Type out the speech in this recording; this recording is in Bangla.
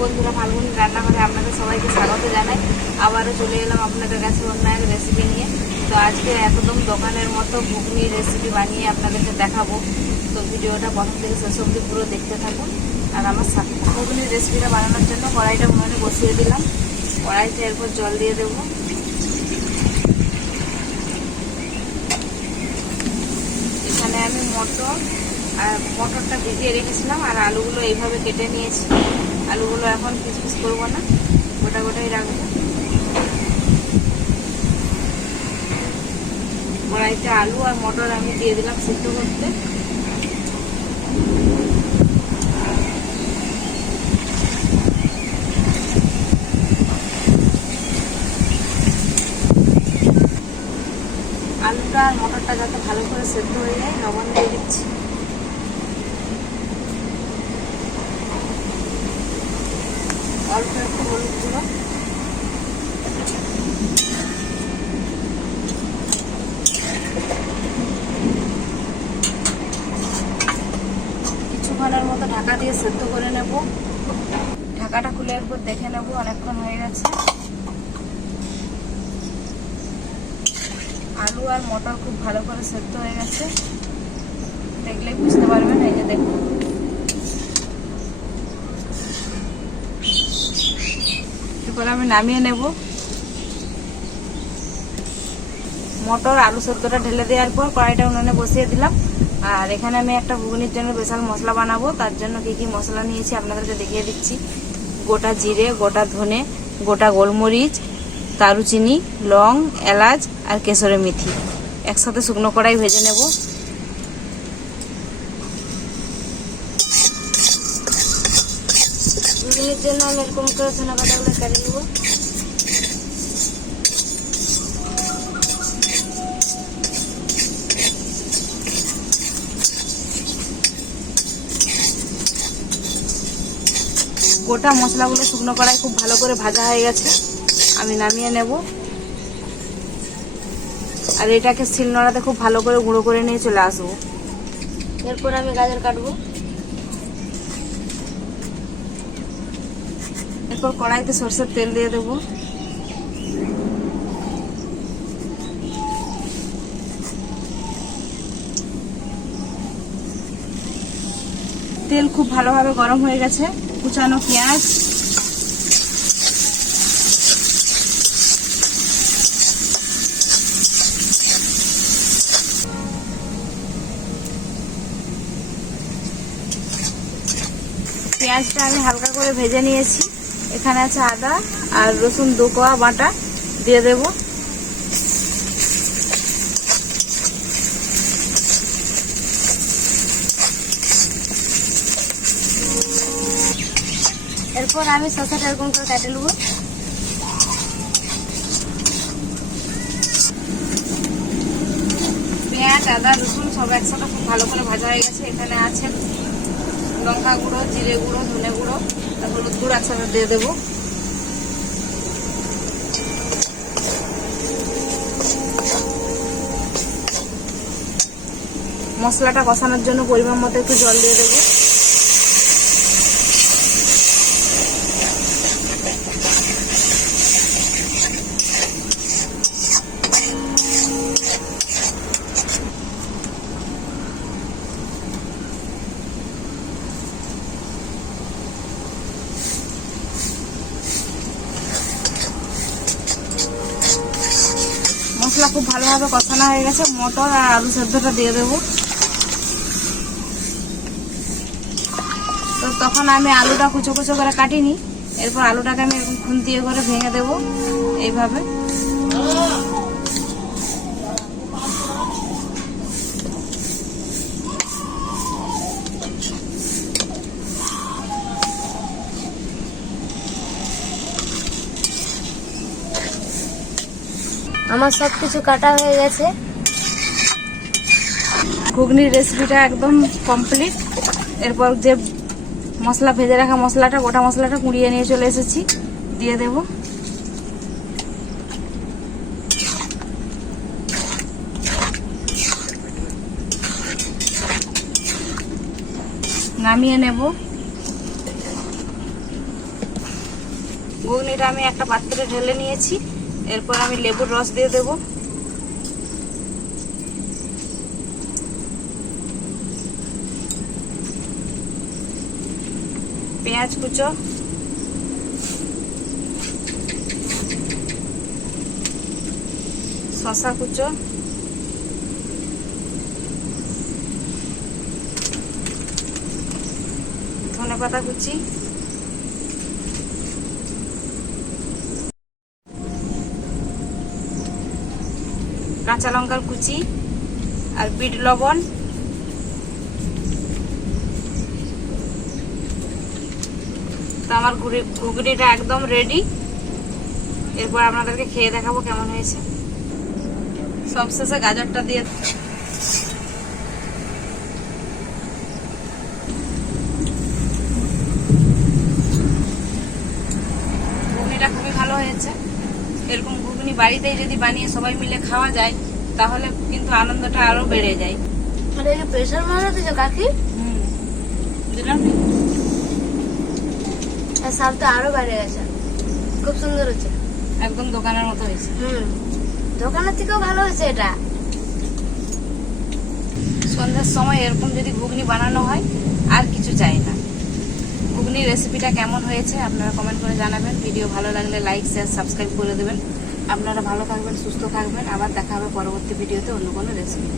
বন্ধুরা, ফাল্গুনি রান্নাঘরে আপনাদের সবাইকে স্বাগত জানাই। আবারও চলে এলাম আপনাদের কাছে অন্য এক রেসিপি নিয়ে। তো আজকে একদম দোকানের মতো ঘুগনির রেসিপি বানিয়ে আপনাদেরকে দেখাবো। তো ভিডিওটা প্রথম থেকে শেষ অবধি পুরো দেখতে থাকুন আর আমার সাথে। ঘুগনির রেসিপিটা বানানোর জন্য কড়াইটা উনুনে বসিয়ে দিলাম। কড়াইতে এরপর জল দিয়ে দেবো। এখানে আমি মটরটা ভিজিয়ে রেখেছিলাম আর আলুগুলো এইভাবে কেটে নিয়েছি। আলুগুলো এখন পিস পিস করবো না, গোটা গোটাই রাখবো। কড়াইতে আলু আর মটর আমি দিয়ে দিলাম সিদ্ধ করতে। আলুটা আর মটরটা যাতে ভালো করে সেদ্ধ হয়ে যায়, লবণ দিয়ে দিচ্ছি। অল্প একটু হলুদ গুঁড়ো, কিছুক্ষণের মতো ঢাকা দিয়ে সেদ্ধ করে নেব। ঢাকাটা খুলে এরপর দেখে নেব অনেকক্ষণ হয়ে গেছে। আলু আর মটর খুব ভালো করে সেদ্ধ হয়ে গেছে, দেখলেই বুঝতে পারবেন। এই যে দেখুন, এরপর আমি নামিয়ে নেব। মটর আলু সেদ্ধটা ঢেলে দেওয়ার পর কড়াইটা উনুনে বসিয়ে দিলাম। আর এখানে আমি একটা ঘুগনির জন্য স্পেশাল মশলা বানাবো। তার জন্য কি কি মশলা নিয়েছি আপনাদেরকে দেখিয়ে দিচ্ছি। গোটা জিরে, গোটা ধনে, গোটা গোলমরিচ, দারুচিনি, লং, এলাচ আর কেশরে মেথি একসাথে শুকনো কড়াই ভেজে নেব। ঘুগনির জন্য আমি এরকম করে ধনে পাতাগুলো কেটে নেব। গোটা মশলাগুলো শুকনো কড়াই খুব ভালো করে ভাজা হয়ে গেছে, আমি নামিয়ে নেব। আর এটাকে শিলনোড়াতে খুব ভালো করে গুঁড়ো করে নিয়ে চলে আসবো। এরপর আমি গাজর কাটবো। এরপর কড়াইতে সরষের তেল দিয়ে দেবো। তেল খুব ভালোভাবে গরম হয়ে গেছে। কুচানো পেঁয়াজ, পেঁয়াজটা আমি হালকা করে ভেজে নিয়েছি। এখানে আছে আদা আর রসুন 2 কোয়া বাটা দিয়ে দেব। এরপর আমি শসাটা এরকম করে কেটে নেব। পেঁয়াজ, আদা, রসুন সব একসাথে খুব ভালো করে ভাজা হয়ে গেছে। এখানে আছে লঙ্কা গুঁড়ো, জিরে গুঁড়ো, ধনে গুঁড়ো আর হলুদ গুঁড়ো একসাথে দিয়ে দেবো। মশলাটা কষানোর জন্য পরিমাণ মতো একটু জল দিয়ে দেবো। মশলা খুব ভালোভাবে কষানো হয়ে গেছে। মটর আর আলু সেদ্ধটা দিয়ে দেবো। তো তখন আমি আলুটা কুচো কুচো করে কাটিনি। এরপর আলুটাকে আমি এরকম খুন্তি করে ভেঙে দেবো এইভাবে। আমার সবকিছু কাটা হয়ে গেছে। ঘুগনির রেসিপিটা একদম কমপ্লিট। এরপর যে মশলা ভেজে রাখা মশলাটা, গোটা মশলাটা কুড়িয়ে নিয়ে চলে এসেছি, দিয়ে দেব। নামিয়ে নেব। ঘুগনিটা আমি একটা পাত্রে ঢেলে নিয়েছি। এরপর আমি লেবুর রস দিয়ে দেব। পেঁয়াজ কুচো, শসা কুচো, ধনেপাতা কুচি, কাঁচা লঙ্কার কুচি আর বিট লবণ। তো আমার ঘুগনিটা একদম রেডি। এরপর আপনাদেরকে খেয়ে দেখাবো কেমন হয়েছে। সবশেষে গাজরটা দিয়ে ঘুগনিটা খুবই ভালো হয়েছে। এরকম ঘুগনি বাড়িতেই যদি বানিয়ে সবাই মিলে খাওয়া যায় তাহলে কিন্তু আনন্দটা আরো বেড়ে যায়। মানে প্রেশার মারা দিছো কাকি? বুঝলাম, স্বাদটা আরো বেড়ে গেছে, খুব সুন্দর হচ্ছে, একদম দোকানের মতো হয়েছে। দোকানের থেকেও ভালো হয়েছে এটা। সন্ধ্যার সময় এরকম যদি ঘুগনি বানানো হয় আর কিছু চাই না। ঘুগনির রেসিপিটা কেমন হয়েছে আপনারা কমেন্ট করে জানাবেন। ভিডিও ভালো লাগলে লাইক শেয়ার সাবস্ক্রাইব করে দেবেন। আপনারা ভালো থাকবেন, সুস্থ থাকবেন। আবার দেখা হবে পরবর্তী ভিডিওতে অন্য কোনো রেসিপি।